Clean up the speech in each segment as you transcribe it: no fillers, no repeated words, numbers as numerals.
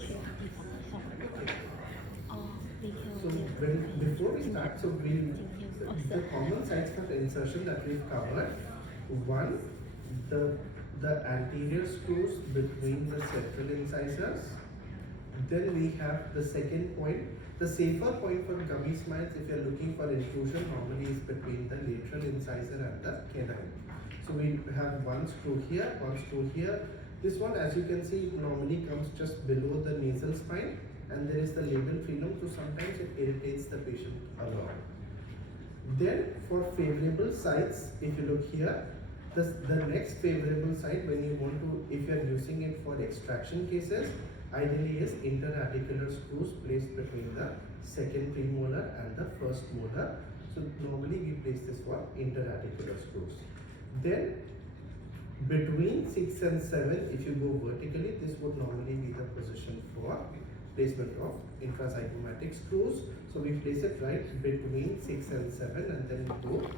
So before we start, the common sites of insertion that we've covered. One, the anterior screws between the central incisors. Then we have the second point. The safer point for gummy smiles, if you're looking for intrusion, normally is between the lateral incisor and the canine. So we have one screw here, one screw here. This one, as you can see, normally comes just below the nasal spine, and there is the labial frenum, so sometimes it irritates the patient a lot. Then for favorable sites, if you look here, the next favorable site when you want to, if you are using it for extraction cases, ideally is interarticular screws placed between the second premolar and the first molar. So normally we place this for interarticular screws. Then between 6 and 7, if you go vertically, this would normally be the position for placement of intrazygomatic screws. So we place it right between 6 and 7, and then we go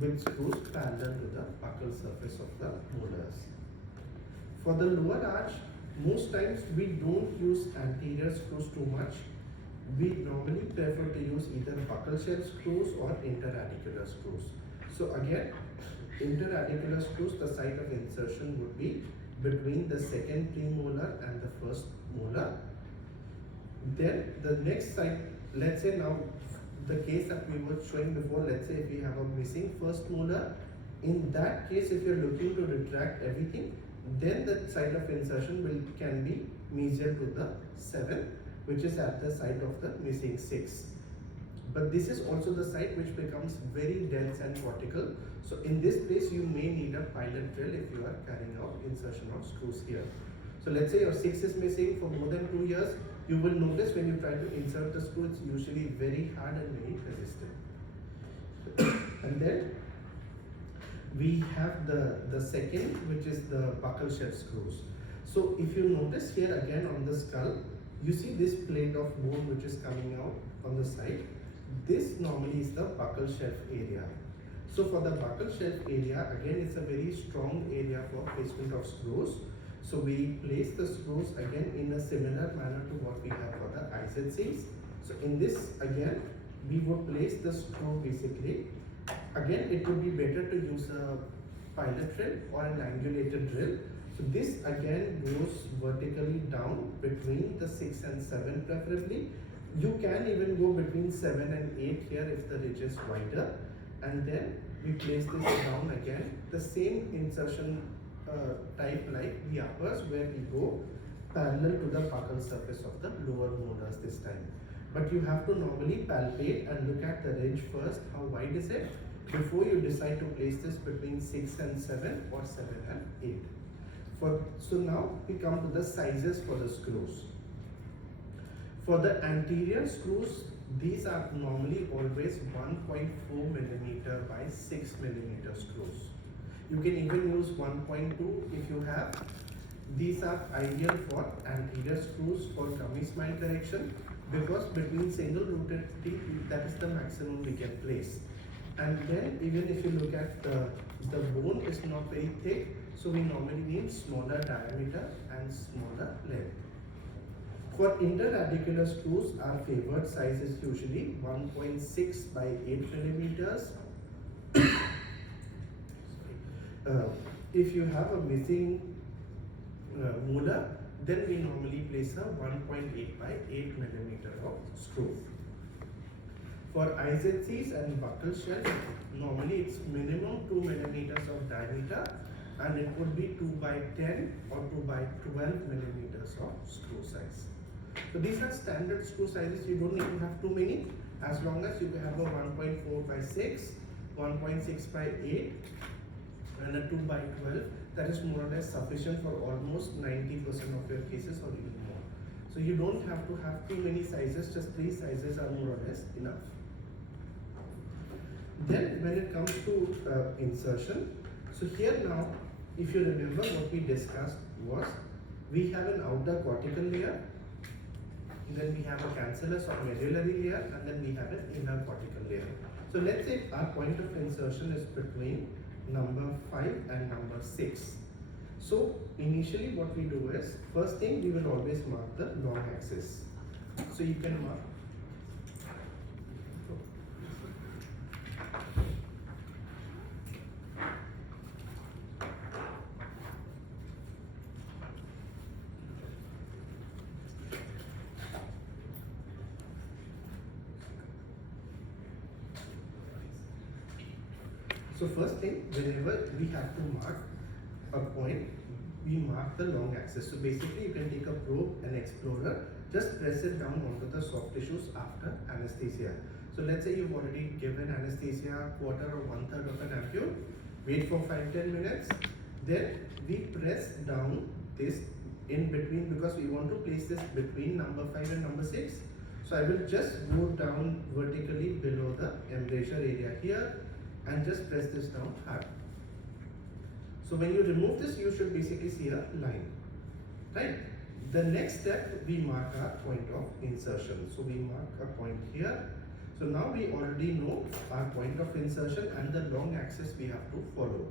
with screws parallel to the buccal surface of the molars. For the lower arch, most times we don't use anterior screws too much. We normally prefer to use either buccal shell screws or interarticular screws. So again, interarticular screws, the site of insertion would be between the second premolar and the first molar. Then the next site, let's say now the case that we were showing before, let's say if we have a missing first molar, in that case if you're looking to retract everything, then the site of insertion can be mesial to the 7, which is at the site of the missing 6. But this is also the site which becomes very dense and cortical. So in this place you may need a pilot drill if you are carrying out insertion of screws here. So let's say your 6 is missing for more than 2 years, you will notice when you try to insert the screw, it's usually very hard and very resistant. And then we have the second, which is the buccal shell screws. So if you notice here again on the skull, you see this plate of bone which is coming out on the side. This normally is the buccal shelf area. So for the buccal shelf area, again it's a very strong area for placement of screws. So we place the screws again in a similar manner to what we have for the IZCs. So in this again, we would place the screw basically. Again, it would be better to use a pilot drill or an angulated drill. So this again goes vertically down between the 6 and 7 preferably. You can even go between 7 and 8 here if the ridge is wider. And then we place this down again. The same insertion type like the uppers, where we go parallel to the buccal surface of the lower molars this time. But you have to normally palpate and look at the ridge first, how wide is it, before you decide to place this between 6 and 7 or 7 and 8. So now we come to the sizes for the screws. For the anterior screws, these are normally always 1.4 millimeter by 6 millimeter screws. You can even use 1.2 if you have. These are ideal for anterior screws for gummy smile correction, because between single rooted teeth, that is the maximum we can place. And then even if you look at the bone is not very thick, so we normally need smaller diameter and smaller length. For interarticular screws, our favored size is usually 1.6 by 8 millimeters. If you have a missing molar, then we normally place a 1.8 by 8 millimeter of screw. For IZCs and buccal shell, normally it's minimum 2 millimeters of diameter, and it would be 2 by 10 or 2 by 12 millimeters of screw size. So these are standard screw sizes. You don't need to have too many, as long as you have a 1.4 by 6, 1.6 by 8, and a 2 by 12. That is more or less sufficient for almost 90% of your cases or even more. So you don't have to have too many sizes, just 3 sizes are more or less enough. Then when it comes to insertion, so here now, if you remember what we discussed was, we have an outer cortical layer, then we have a cancellous or medullary layer, and then we have an inner cortical layer. So let's say our point of insertion is between number 5 and number 6. So initially what we do is, first thing we will always mark the long axis. So you can mark. So first thing, whenever we have to mark a point, we mark the long axis. So basically you can take a probe and explorer, just press it down onto the soft tissues after anesthesia. So let's say you've already given anesthesia, quarter or 1/3 of an ampule, wait for 5-10 minutes, then we press down this in between, because we want to place this between number 5 and number 6. So I will just go down vertically below the embrasure area here and just press this down hard. So when you remove this, you should basically see a line, right? The next step, we mark our point of insertion. So we mark a point here. So now we already know our point of insertion and the long axis we have to follow.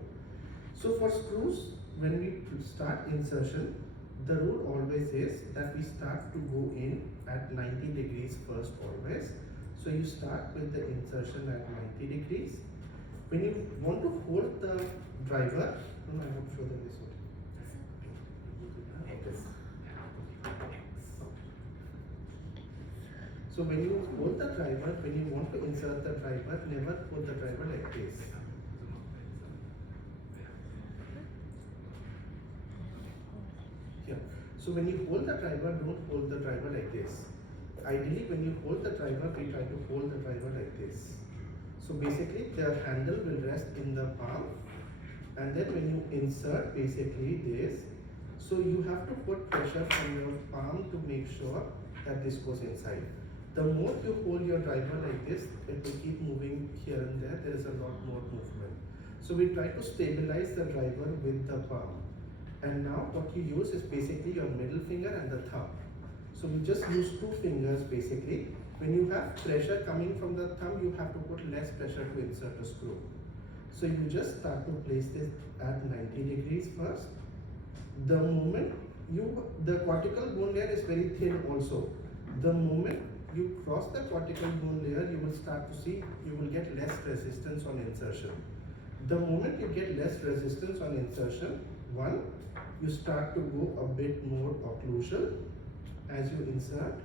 So for screws, when we start insertion, the rule always is that we start to go in at 90 degrees first always. So you start with the insertion at 90 degrees. When you want to hold the driver, no, I won't show them this one. Okay. So when you hold the driver, when you want to insert the driver, never hold the driver like this. Here. So when you hold the driver, don't hold the driver like this. Ideally, when you hold the driver, we try to hold the driver like this. So basically the handle will rest in the palm, and then when you insert basically this, so you have to put pressure from your palm to make sure that this goes inside. The more you hold your driver like this, it will keep moving here and there is a lot more movement. So we try to stabilize the driver with the palm. And now what you use is basically your middle finger and the thumb. So we just use 2 fingers basically. When you have pressure coming from the thumb, you have to put less pressure to insert a screw. So you just start to place this at 90 degrees first. The moment the cortical bone layer is very thin also. The moment you cross the cortical bone layer, you will start to see, you will get less resistance on insertion. The moment you get less resistance on insertion, one, you start to go a bit more occlusal as you insert.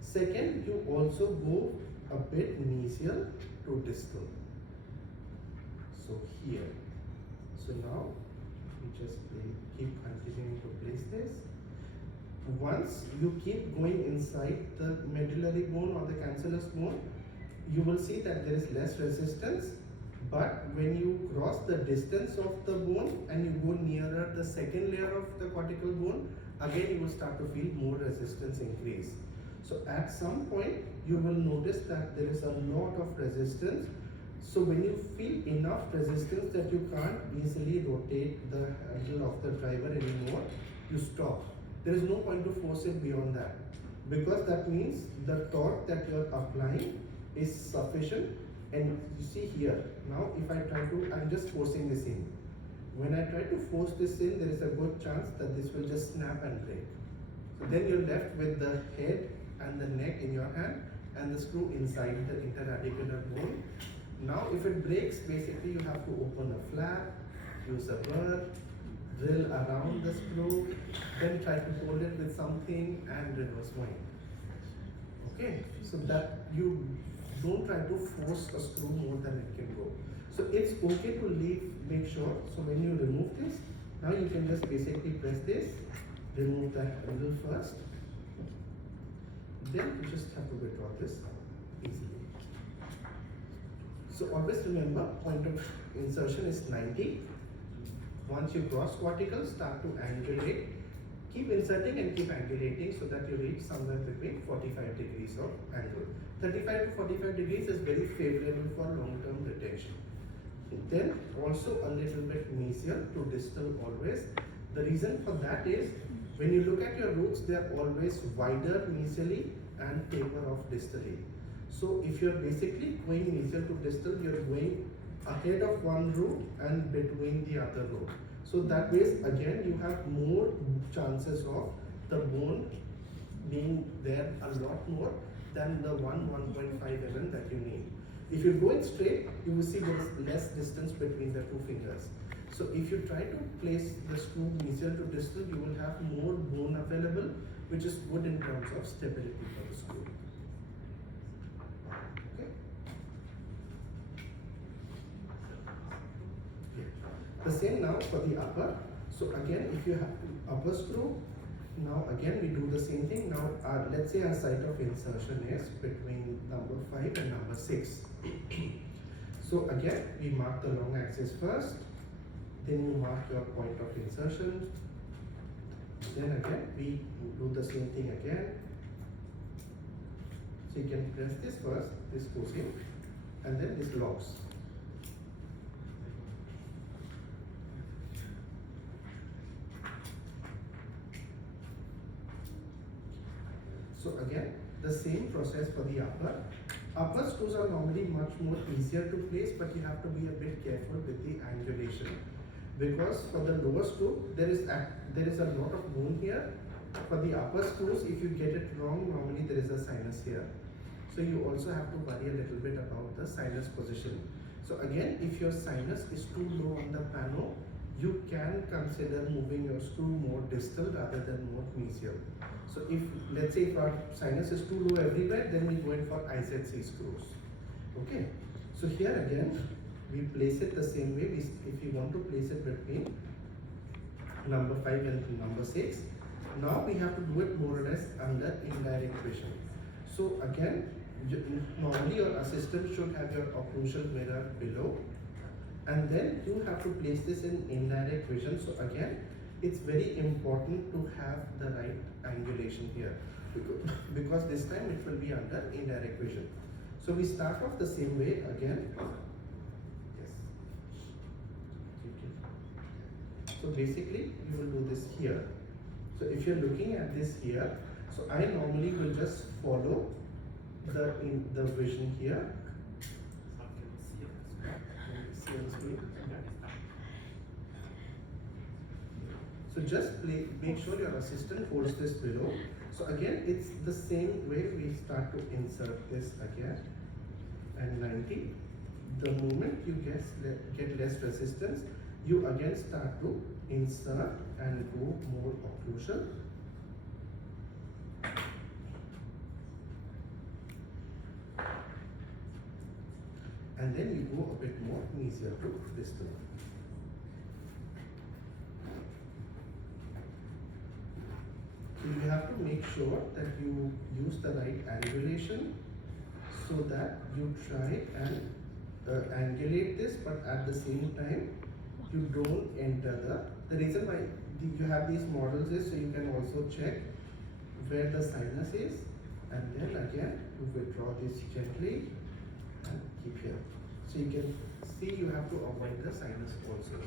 Second, you also go a bit mesial to distal. So here. So now we just keep continuing to place this. Once you keep going inside the medullary bone or the cancellous bone, you will see that there is less resistance. But when you cross the distance of the bone and you go nearer the second layer of the cortical bone, again you will start to feel more resistance increase. So at some point you will notice that there is a lot of resistance. So when you feel enough resistance that you can't easily rotate the handle of the driver anymore, you stop. There is no point to force it beyond that, because that means the torque that you are applying is sufficient. And you see here, now if I try to, I'm just forcing this in. When I try to force this in, there is a good chance that this will just snap and break. So then you're left with the head and the neck in your hand and the screw inside the interradicular bone. Now if it breaks, basically you have to open a flap, use a burr, drill around the screw, then try to hold it with something and reverse wind. Okay, so that you don't try to force a screw more than it can go. So it's okay to make sure. So when you remove this, now you can just basically press this, remove the handle first. Then you just have to withdraw this easily. So always remember, point of insertion is 90. Once you cross cortical, start to angulate. Keep inserting and keep angulating so that you reach somewhere between 45 degrees of angle. 35 to 45 degrees is very favorable for long-term retention. Then also a little bit mesial to distal always. The reason for that is, when you look at your roots, they are always wider mesially and taper off distally. So if you're basically going mesial to distal, you're going ahead of one root and between the other root. So that way again you have more chances of the bone being there a lot more than the 1.5 mm that you need. If you go it straight, you will see there is less distance between the two fingers. So if you try to place the screw mesial to distal, you will have more bone available, which is good in terms of stability for the screw. Okay. The same now for the upper. So again, if you have upper screw, now again we do the same thing. Now let's say our site of insertion is between number 5 and number 6. So again, we mark the long axis first, then you mark your point of insertion, then again we do the same thing again. So you can press this first, this goes in, and then this locks. So again, the same process for the upper. Upper screws are normally much more easier to place, but you have to be a bit careful with the angulation, because for the lower screw there is a lot of bone here. For the upper screws, if you get it wrong, normally there is a sinus here. So you also have to worry a little bit about the sinus position. So again, if your sinus is too low on the panel, you can consider moving your screw more distal rather than more mesial. So if, let's say, if our sinus is too low everywhere, then we go in for IZC screws. Okay. So here again, we place it the same way. If you want to place it between number 5 and number 6, now we have to do it more or less under indirect vision. So again, normally your assistant should have your occlusal mirror below, and then you have to place this in indirect vision. So again, it's very important to have the right angulation here, because this time it will be under indirect vision. So we start off the same way again. Yes. Okay. So basically you will do this here. So if you're looking at this here, so I normally will just follow the vision here. So just make sure your assistant holds this below. So again, it's the same way. We start to insert this again, and 90. The moment you get less resistance, you again start to insert and go more occlusal. And then you go a bit more mesial to distal. So you have to make sure that you use the right angulation, so that you try and angulate this, but at the same time you don't enter the reason why you have these models is so you can also check where the sinus is, and then again you withdraw this gently and keep here. So you can see you have to avoid the sinus also.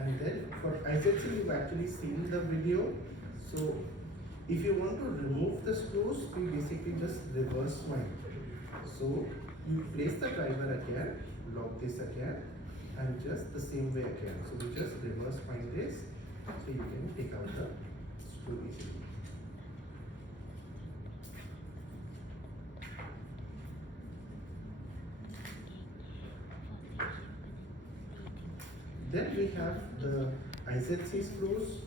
And then for IZC, you've actually seen the video. So if you want to remove the screws, we basically just reverse wind. So you place the driver again, lock this again, and just the same way again. So we just reverse wind this, so you can take out the screw easily. Then we have the IZC screws.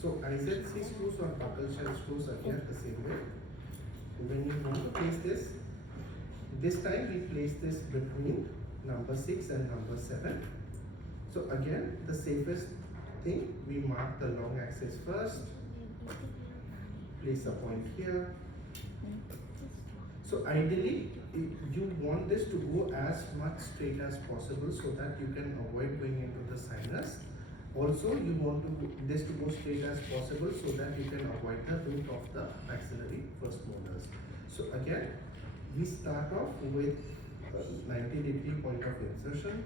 So IZC screws or buckle shell screws are here the same way. When you want to place this time we place this between number 6 and number 7. So again, the safest thing, we mark the long axis first, place a point here. So ideally, you want this to go as much straight as possible, so that you can avoid going into the sinus. Also, you want this to go straight as possible, so that you can avoid the root of the maxillary first molars. So again, we start off with 90-degree point of insertion.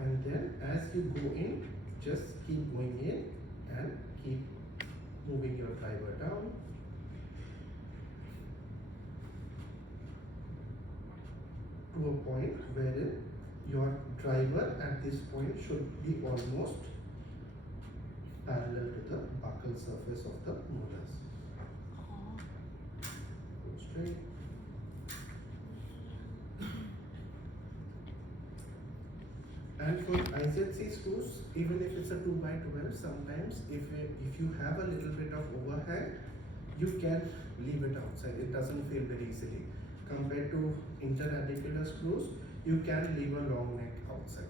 And then as you go in, just keep going in and keep moving your driver down. To a point wherein your driver at this point should be almost parallel to the buccal surface of the molars. Go straight. And for IZC screws, even if it's a 2x12, sometimes if you have a little bit of overhang, you can leave it outside. It doesn't fail very easily. Compared to interarticular screws, you can leave a long neck outside.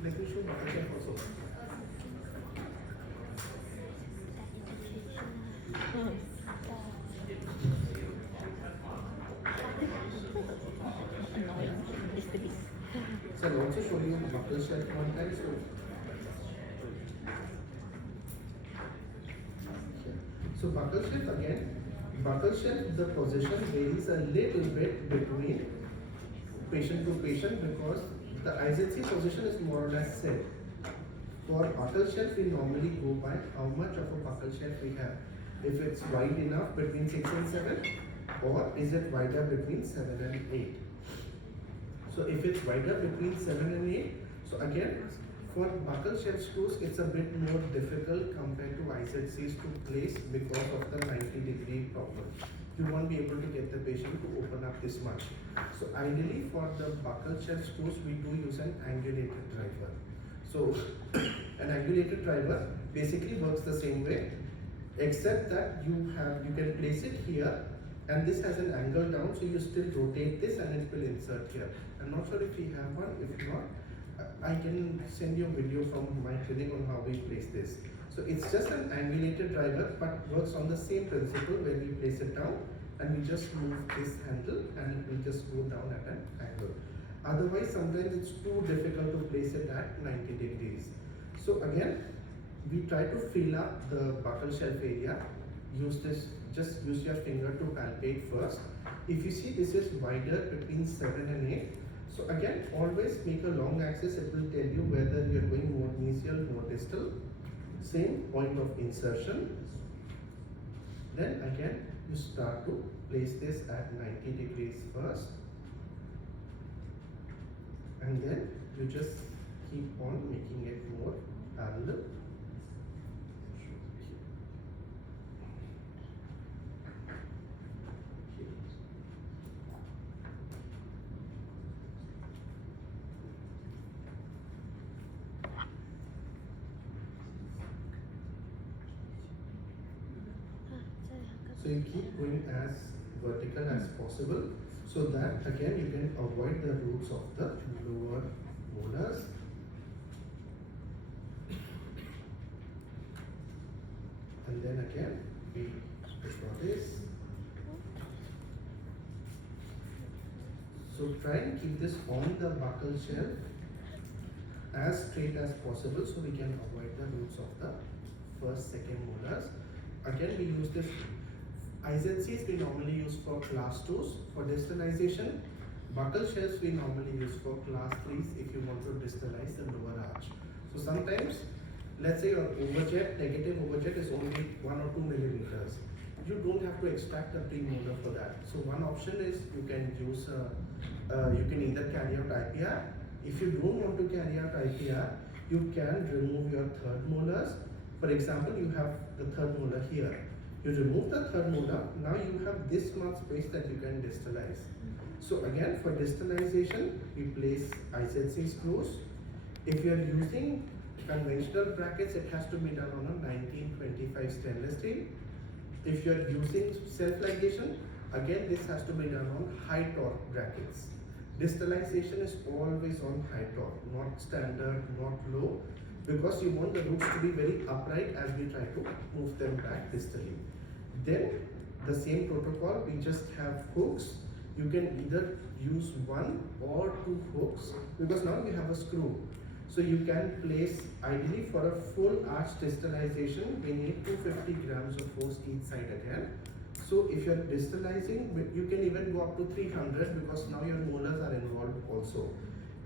Let me show you also. So I'll also show you the buckle shelf one time. So buckle shelf again. Buckle shelf, the position varies a little bit between patient to patient because the IZC position is more or less set. For buckle shelf, we normally go by how much of a buckle shelf we have. If it's wide enough between 6 and 7, or is it wider between 7 and 8. So if it's wider between 7 and 8, so again, for buckle shelf screws, it's a bit more difficult compared to IZCs to place because of the 90-degree problem. You won't be able to get the patient to open up this much. So ideally for the buckle shelf screws, we do use an angulated driver. So an angulated driver basically works the same way, except that you can place it here, and this has an angle down, so you still rotate this and it will insert here. I'm not sure if we have one. If not, I can send you a video from my clinic on how we place this. So it's just an angulated driver, but works on the same principle where we place it down and we just move this handle and it will just go down at an angle. Otherwise, sometimes it's too difficult to place it at 90 degrees. So again, we try to fill up the buckle shelf area. Just use your finger to palpate first. If you see this is wider between 7 and 8, so again, always make a long axis. It will tell you whether you are going more mesial, more distal. Same point of insertion. Then again, you start to place this at 90 degrees first. And then you just keep on making it more parallel. So you keep going as vertical as possible, so that again you can avoid the roots of the lower molars. And then again we draw this. So try and keep this on the buccal shelf as straight as possible so we can avoid the roots of the first, second molars. Again we use this. IZCs we normally use for class 2s for distalization. Buccal shelves we normally use for class 3s if you want to distalize the lower arch. So sometimes, let's say your overjet, negative overjet is only 1 or 2 millimeters. You don't have to extract the premolar for that. So one option is you can use, you can either carry out IPR. If you don't want to carry out IPR, you can remove your third molars. For example, you have the third molar here. You remove the third molar, now you have this much space that you can distalize. So again, for distalization, we place IZC screws. If you are using conventional brackets, it has to be done on a 1925 stainless steel. If you are using self-ligation, again this has to be done on high torque brackets. Distalization is always on high torque, not standard, not low. because you want the roots to be very upright as we try to move them back distally. Then the same protocol, we just have hooks. You can either use one or two hooks because now you have a screw. So you can place, ideally for a full arch distalization, we need 250 grams of force each side again. So if you're distalizing, you can even go up to 300 because now your molars are involved also.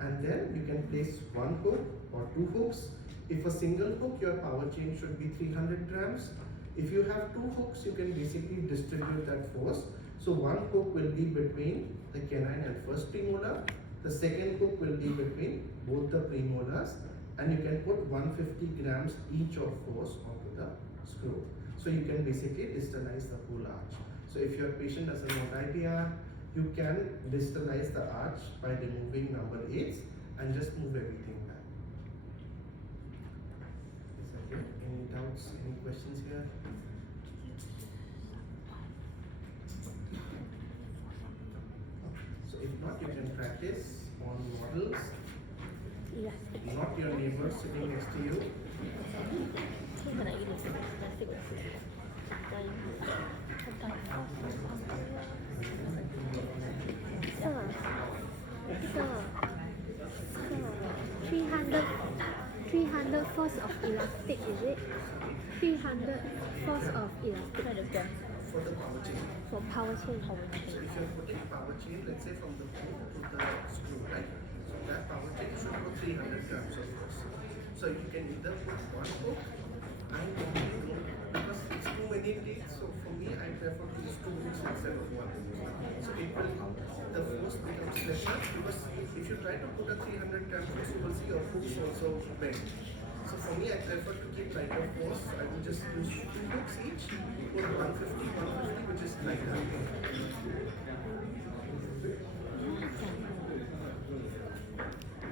And then you can place one hook or two hooks. If a single hook, your power chain should be 300 grams. If you have two hooks, you can basically distribute that force. So one hook will be between the canine and first premolar. The second hook will be between both the premolars, and you can put 150 grams each of force onto the screw. So you can basically distalize the whole arch. So if your patient doesn't want IPR, you can distalize the arch by removing number 8s and just move everything back. Is that it? Any doubts, any questions here? So if not, you can practice on models, not your neighbor sitting next to you. Sir, 300 force of elastic, is it? 300 force of elastic. For the power chain. For power chain. So if you're putting power chain, let's say from the hook to the screw, right? So that power chain should put 300 grams of force. So you can either put one hook and normally because it's too many teeth. So for me, I prefer to use two hooks instead of one. So it will, the force becomes lesser because if you try to put a 300 gram force, you will see your hooks also bend. So for me, I prefer to keep lighter force. I will just use two hooks each, put 150, which is lighter.